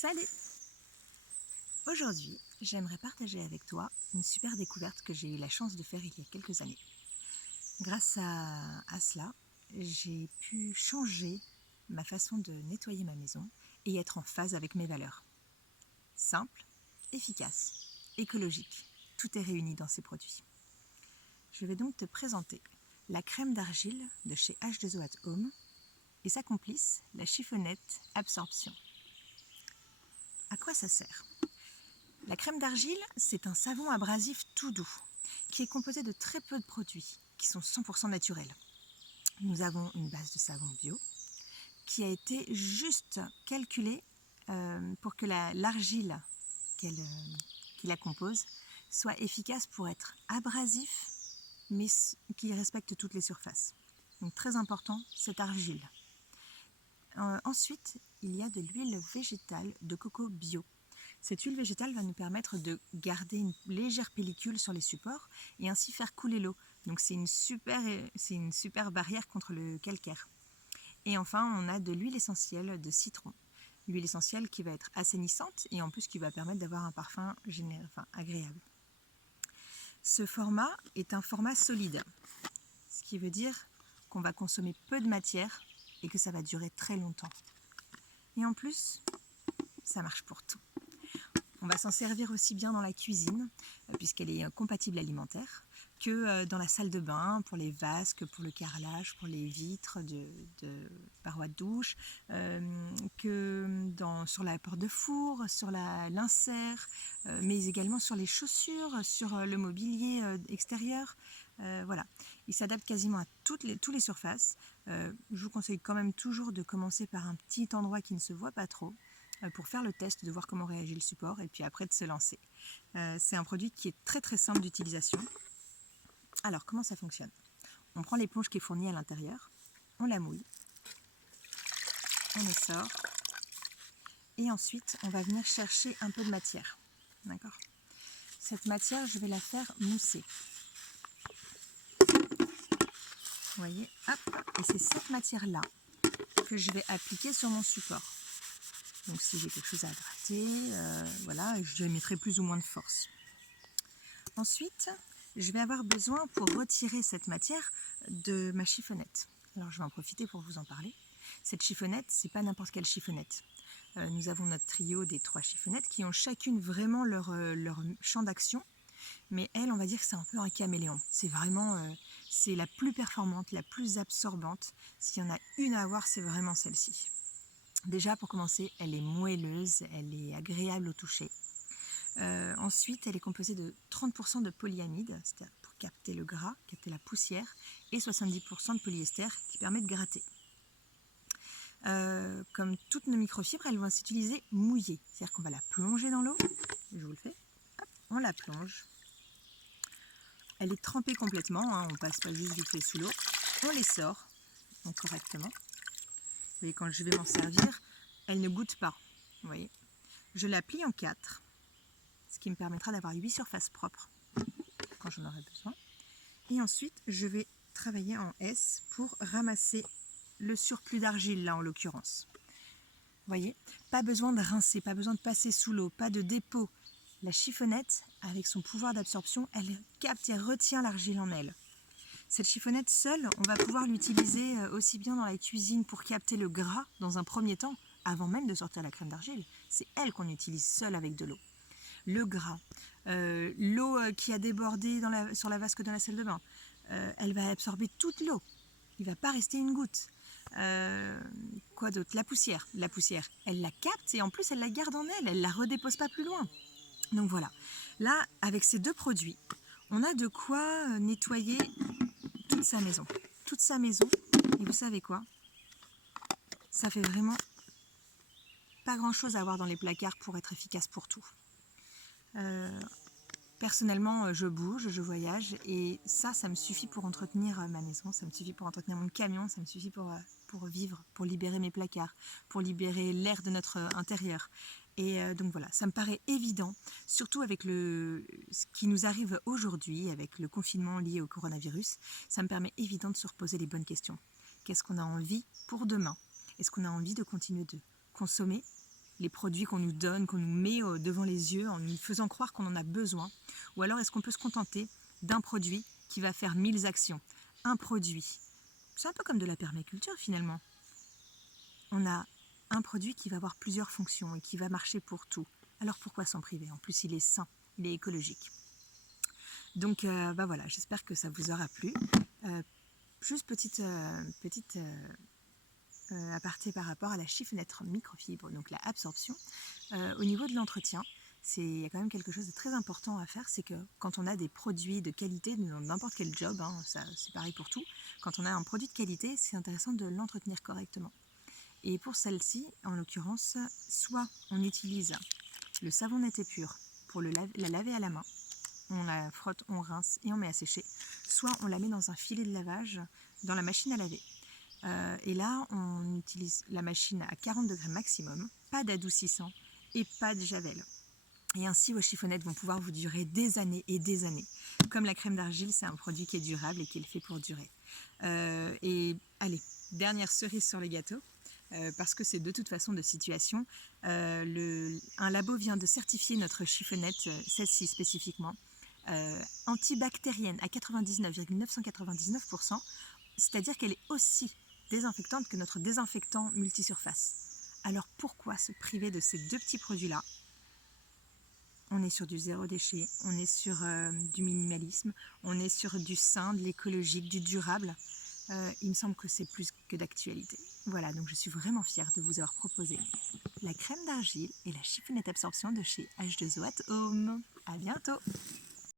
Salut! Aujourd'hui, j'aimerais partager avec toi une super découverte que j'ai eu la chance de faire il y a quelques années. Grâce à cela, j'ai pu changer ma façon de nettoyer ma maison et être en phase avec mes valeurs. Simple, efficace, écologique, tout est réuni dans ces produits. Je vais donc te présenter la crème d'argile de chez H2O at Home et sa complice, la chiffonnette Absorption. À quoi ça sert ? La crème d'argile, c'est un savon abrasif tout doux qui est composé de très peu de produits qui sont 100% naturels. Nous avons une base de savon bio qui a été juste calculée pour que l'argile qui la compose soit efficace pour être abrasif mais qui respecte toutes les surfaces. Donc très important, cette argile. Ensuite, il y a de l'huile végétale de coco bio. Cette huile végétale va nous permettre de garder une légère pellicule sur les supports et ainsi faire couler l'eau. Donc c'est une super barrière contre le calcaire. Et enfin, on a de l'huile essentielle de citron. L'huile essentielle qui va être assainissante et en plus qui va permettre d'avoir un parfum agréable. Ce format est un format solide, ce qui veut dire qu'on va consommer peu de matière et que ça va durer très longtemps. Et en plus, ça marche pour tout. On va s'en servir aussi bien dans la cuisine, puisqu'elle est compatible alimentaire, que dans la salle de bain, pour les vasques, pour le carrelage, pour les vitres de parois de douche, sur la porte de four, sur la lincère, mais également sur les chaussures, sur le mobilier extérieur. Voilà, il s'adapte quasiment à toutes les surfaces. Je vous conseille quand même toujours de commencer par un petit endroit qui ne se voit pas trop, pour faire le test, de voir comment réagit le support et puis après de se lancer. C'est un produit qui est très très simple d'utilisation. Alors comment ça fonctionne ? On prend l'éponge qui est fournie à l'intérieur, on la mouille, on les sort et ensuite on va venir chercher un peu de matière. D'accord ? Cette matière, je vais la faire mousser. Vous voyez, hop, et c'est cette matière-là que je vais appliquer sur mon support. Donc si j'ai quelque chose à gratter, voilà, je mettrai plus ou moins de force. Ensuite, je vais avoir besoin pour retirer cette matière de ma chiffonnette. Alors je vais en profiter pour vous en parler. Cette chiffonnette, c'est pas n'importe quelle chiffonnette. Nous avons notre trio des 3 chiffonnettes qui ont chacune vraiment leur champ d'action. Mais elle, on va dire que c'est un peu un caméléon. C'est vraiment, c'est la plus performante, la plus absorbante. S'il y en a une à avoir, c'est vraiment celle-ci. Déjà, pour commencer, elle est moelleuse, elle est agréable au toucher. Ensuite, elle est composée de 30% de polyamide, c'est-à-dire pour capter le gras, capter la poussière, et 70% de polyester qui permet de gratter. Comme toutes nos microfibres, elles vont s'utiliser mouillées, c'est-à-dire qu'on va la plonger dans l'eau. Je vous le fais. Hop, on la plonge. Elle est trempée complètement, hein, on ne passe pas juste vite fait sous l'eau. On les sort donc correctement. Vous voyez, quand je vais m'en servir, elle ne goûte pas. Vous voyez, je la plie en 4, ce qui me permettra d'avoir 8 surfaces propres quand j'en aurai besoin. Et ensuite, je vais travailler en S pour ramasser le surplus d'argile, là en l'occurrence. Vous voyez, pas besoin de rincer, pas besoin de passer sous l'eau, pas de dépôt. La chiffonnette, avec son pouvoir d'absorption, elle capte et retient l'argile en elle. Cette chiffonnette seule, on va pouvoir l'utiliser aussi bien dans la cuisine pour capter le gras dans un premier temps, avant même de sortir la crème d'argile. C'est elle qu'on utilise seule avec de l'eau. Le gras, l'eau qui a débordé sur la vasque de la salle de bain, elle va absorber toute l'eau. Il ne va pas rester une goutte. Quoi d'autre ? La poussière, elle la capte et en plus elle la garde en elle, elle ne la redépose pas plus loin. Donc voilà, là avec ces 2 produits, on a de quoi nettoyer toute sa maison. Toute sa maison, et vous savez quoi ? Ça fait vraiment pas grand chose à avoir dans les placards pour être efficace pour tout. Personnellement, je bouge, je voyage et ça me suffit pour entretenir ma maison, ça me suffit pour entretenir mon camion, ça me suffit pour vivre, pour libérer mes placards, pour libérer l'air de notre intérieur. Et donc voilà, ça me paraît évident, surtout avec ce qui nous arrive aujourd'hui, avec le confinement lié au coronavirus, ça me permet évident de se reposer les bonnes questions. Qu'est-ce qu'on a envie pour demain ? Est-ce qu'on a envie de continuer de consommer les produits qu'on nous donne, qu'on nous met devant les yeux en nous faisant croire qu'on en a besoin? Ou alors est-ce qu'on peut se contenter d'un produit qui va faire 1000 actions? Un produit. C'est un peu comme de la permaculture finalement. On a un produit qui va avoir plusieurs fonctions et qui va marcher pour tout. Alors pourquoi s'en priver? En plus, il est sain, il est écologique. Donc voilà, j'espère que ça vous aura plu. Juste petite aparté par rapport à la chiffonnette microfibre, donc la absorption. Au niveau de l'entretien, il y a quand même quelque chose de très important à faire, c'est que quand on a des produits de qualité, dans n'importe quel job, c'est pareil pour tout, quand on a un produit de qualité, c'est intéressant de l'entretenir correctement. Et pour celle-ci, en l'occurrence, soit on utilise le savon net et pur pour la laver à la main, on la frotte, on rince et on met à sécher, soit on la met dans un filet de lavage dans la machine à laver. Et là, on utilise la machine à 40 degrés maximum, pas d'adoucissant et pas de javel. Et ainsi, vos chiffonnettes vont pouvoir vous durer des années et des années. Comme la crème d'argile, c'est un produit qui est durable et qui est fait pour durer. Et allez, dernière cerise sur le gâteau, parce que c'est de toute façon de situation. Un labo vient de certifier notre chiffonnette, celle-ci spécifiquement, antibactérienne à 99,999%, c'est-à-dire qu'elle est aussi désinfectante que notre désinfectant multisurface. Alors pourquoi se priver de ces deux petits produits-là? On est sur du zéro déchet, on est sur du minimalisme, on est sur du sain, de l'écologique, du durable. Il me semble que c'est plus que d'actualité. Voilà, donc je suis vraiment fière de vous avoir proposé la crème d'argile et la chiffonnette absorption de chez H2O at Home. À bientôt!